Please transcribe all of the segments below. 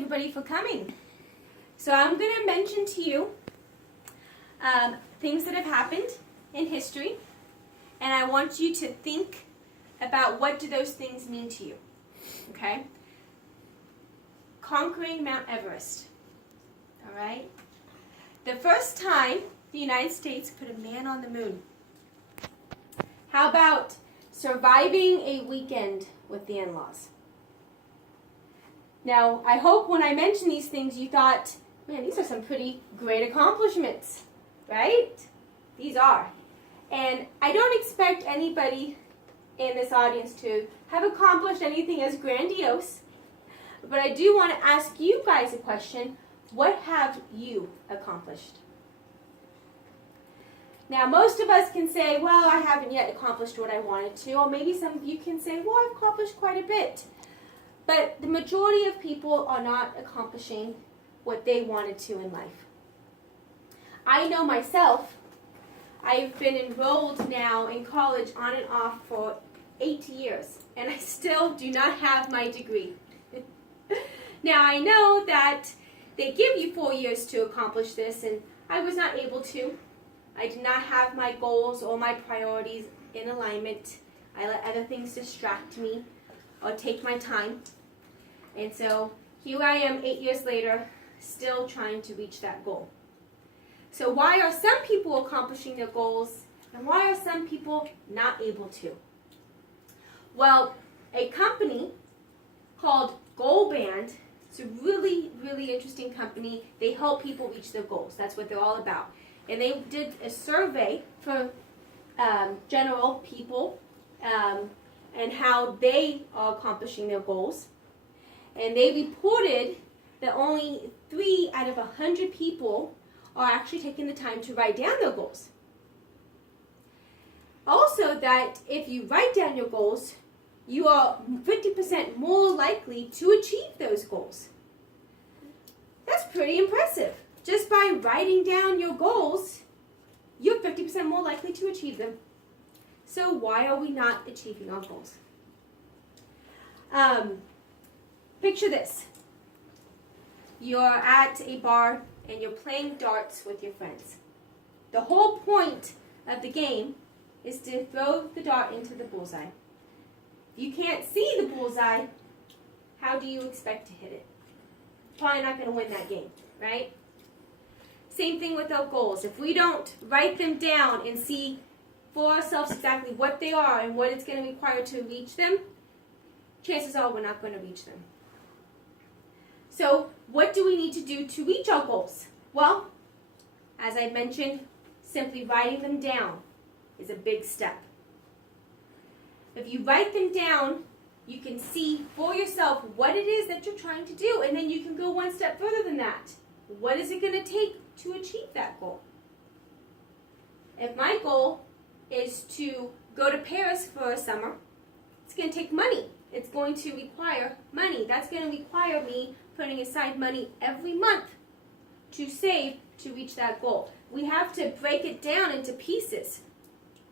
everybody for coming. So I'm going to mention to you things that have happened in history, and I want you to think about what do those things mean to you. Okay? Conquering Mount Everest. All right? The first time the United States put a man on the moon. How about surviving a weekend with the in-laws? Now, I hope when I mention these things you thought, man, these are some pretty great accomplishments, right? These are. And I don't expect anybody in this audience to have accomplished anything as grandiose, but I do want to ask you guys a question. What have you accomplished? Now, most of us can say, well, I haven't yet accomplished what I wanted to, or maybe some of you can say, well, I've accomplished quite a bit. But the majority of people are not accomplishing what they wanted to in life. I know myself, I've been enrolled now in college on and off for 8 years, and I still do not have my degree. Now, I know that they give you 4 years to accomplish this, and I was not able to. I did not have my goals or my priorities in alignment. I let other things distract me or take my time. And so here I am 8 years later, still trying to reach that goal. So why are some people accomplishing their goals, and why are some people not able to? Well, a company called Goal Band, it's a really, really interesting company. They help people reach their goals. That's what they're all about. And they did a survey for general people and how they are accomplishing their goals. And they reported that only 3 out of 100 people are actually taking the time to write down their goals. Also, that if you write down your goals, you are 50% more likely to achieve those goals. That's pretty impressive. Just by writing down your goals, you're 50% more likely to achieve them. So why are we not achieving our goals? Picture this. You're at a bar and you're playing darts with your friends. The whole point of the game is to throw the dart into the bullseye. If you can't see the bullseye, how do you expect to hit it? Probably not going to win that game, right? Same thing with our goals. If we don't write them down and see for ourselves exactly what they are and what it's going to require to reach them, chances are we're not going to reach them. So what do we need to do to reach our goals? Well, as I mentioned, simply writing them down is a big step. If you write them down, you can see for yourself what it is that you're trying to do, and then you can go one step further than that. What is it going to take to achieve that goal? If my goal is to go to Paris for a summer, it's going to take money. It's going to require money. That's going to require me putting aside money every month to save to reach that goal. We have to break it down into pieces.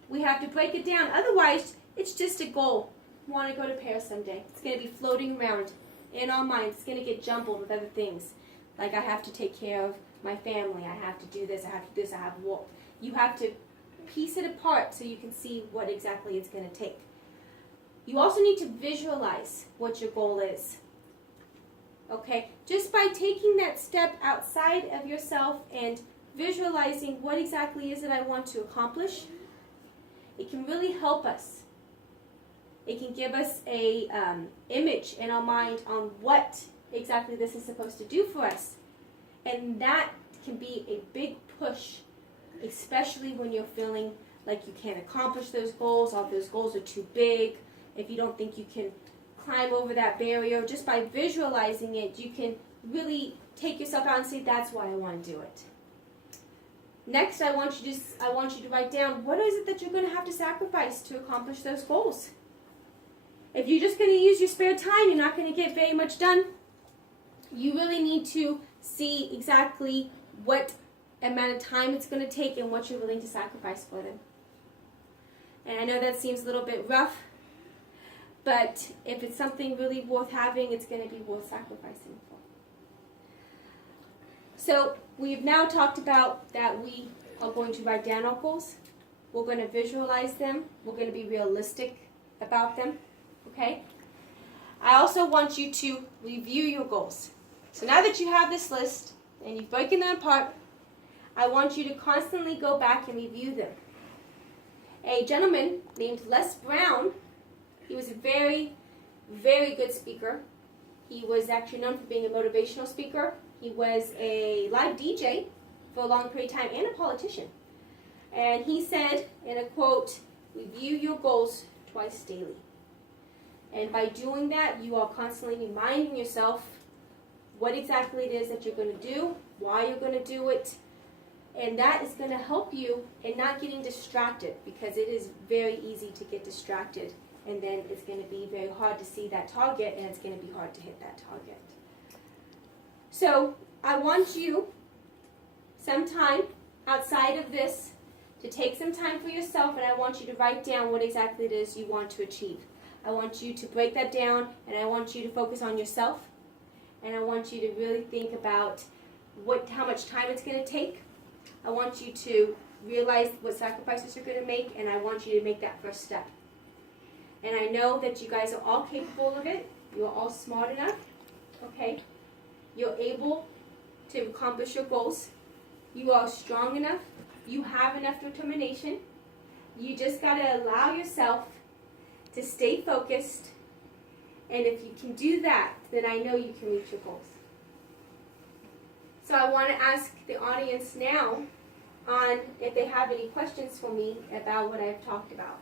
We have to break it down. Otherwise, it's just a goal. I want to go to Paris someday. It's going to be floating around in our minds. It's going to get jumbled with other things. Like I have to take care of my family. I have to do this. I have to do this. I have to walk. You have to piece it apart so you can see what exactly it's going to take. You also need to visualize what your goal is. Okay? Just by taking that step outside of yourself and visualizing what exactly is it I want to accomplish, it can really help us. It can give us a image in our mind on what exactly this is supposed to do for us. And that can be a big push, especially when you're feeling like you can't accomplish those goals, or those goals are too big. If you don't think you can climb over that barrier, just by visualizing it, you can really take yourself out and say, that's why I want to do it. Next, I want you to write down, what is it that you're going to have to sacrifice to accomplish those goals? If you're just going to use your spare time, you're not going to get very much done. You really need to see exactly what amount of time it's going to take and what you're willing to sacrifice for them. And I know that seems a little bit rough, but if it's something really worth having, it's going to be worth sacrificing for. So we've now talked about that we are going to write down our goals. We're going to visualize them. We're going to be realistic about them. Okay? I also want you to review your goals. So now that you have this list and you've broken them apart, I want you to constantly go back and review them. A gentleman named Les Brown, he was a very, very good speaker. He was actually known for being a motivational speaker. He was a live DJ for a long period of time and a politician. And he said, in a quote, "Review your goals twice daily." And by doing that, you are constantly reminding yourself what exactly it is that you're going to do, why you're going to do it, and that is going to help you in not getting distracted, because it is very easy to get distracted, and then it's going to be very hard to see that target, and it's going to be hard to hit that target. So I want you sometime outside of this to take some time for yourself, and I want you to write down what exactly it is you want to achieve. I want you to break that down, and I want you to focus on yourself, and I want you to really think about how much time it's going to take. I want you to realize what sacrifices you're going to make, and I want you to make that first step. And I know that you guys are all capable of it. You're all smart enough, okay? You're able to accomplish your goals. You are strong enough. You have enough determination. You just got to allow yourself to stay focused. And if you can do that, then I know you can reach your goals. So I want to ask the audience now on if they have any questions for me about what I've talked about.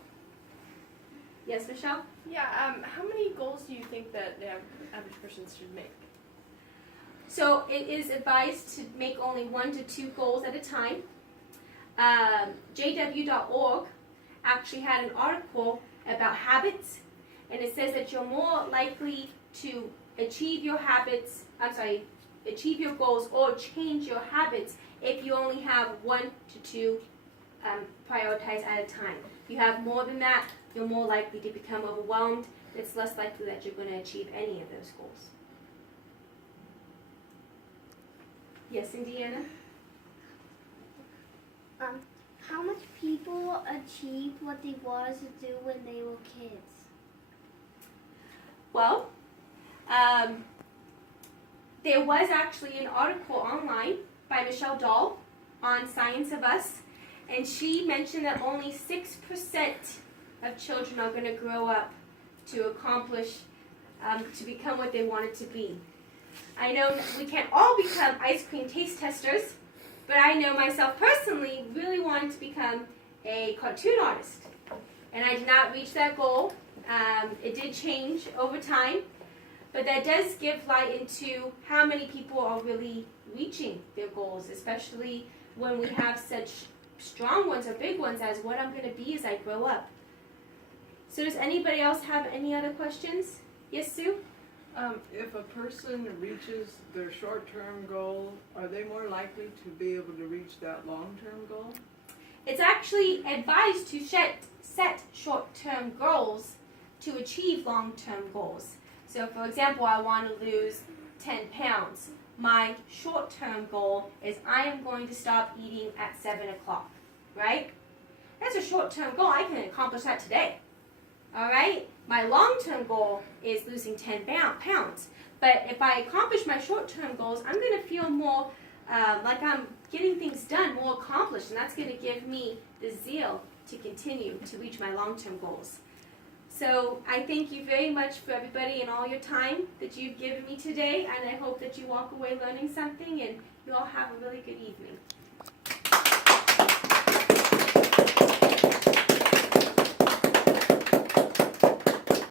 Yes, Michelle? Yeah, how many goals do you think that the average person should make? So it is advised to make only 1 to 2 goals at a time. JW.org actually had an article about habits, and it says that you're more likely to achieve your goals or change your habits if you only have 1 to 2 prioritized at a time. If you have more than that, you're more likely to become overwhelmed. It's less likely that you're going to achieve any of those goals. Yes, Indiana? How much people achieve what they wanted to do when they were kids? Well, there was actually an article online by Michelle Dahl on Science of Us, and she mentioned that only 6% of children are going to grow up to accomplish, to become what they wanted to be. I know we can't all become ice cream taste testers, but I know myself personally really wanted to become a cartoon artist. And I did not reach that goal. It did change over time, but that does give light into how many people are really reaching their goals, especially when we have such strong ones or big ones as what I'm going to be as I grow up. So does anybody else have any other questions? Yes, Sue? If a person reaches their short-term goal, are they more likely to be able to reach that long-term goal? It's actually advised to set short-term goals to achieve long-term goals. So for example, I want to lose 10 pounds. My short-term goal is I am going to stop eating at 7 o'clock, right? That's a short-term goal. I can accomplish that today, all right? My long-term goal is losing 10 pounds. But if I accomplish my short-term goals, I'm going to feel more like I'm getting things done, more accomplished, and that's going to give me the zeal to continue to reach my long-term goals. So I thank you very much for everybody and all your time that you've given me today, and I hope that you walk away learning something, and you all have a really good evening.